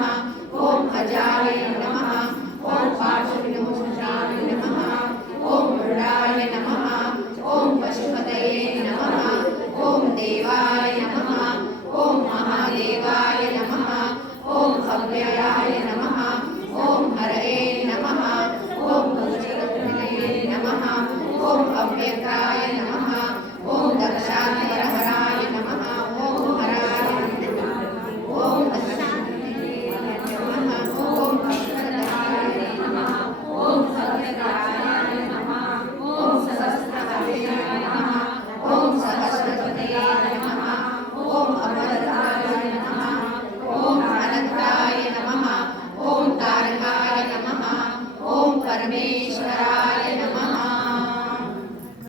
ॐ अजाय नमः ॐ पार्श्वविमोचनाय नमः ॐ गरुडाय नमः ॐ पशुपतये नमः ॐ देवाय नमः ॐ महादेवाय नमः ॐ अव्ययाय नमः ॐ हरये नमः ॐ भुजगतनये नमः ॐ अव्यक्ताय नमः ॐ दक्षान्तरहराय नमः ॐ हराय नमः ॐ दक्षान्तरहराय नमः ॐ अक्षरधाराय नमः ॐ सर्वदाय नमः ॐ सहस्रहरये नमः ॐ सहस्रपतये नमः ॐ अमरताय नमः ॐ अनन्ताय नमः ॐ तारकाय नमः ॐ परमेश्वराय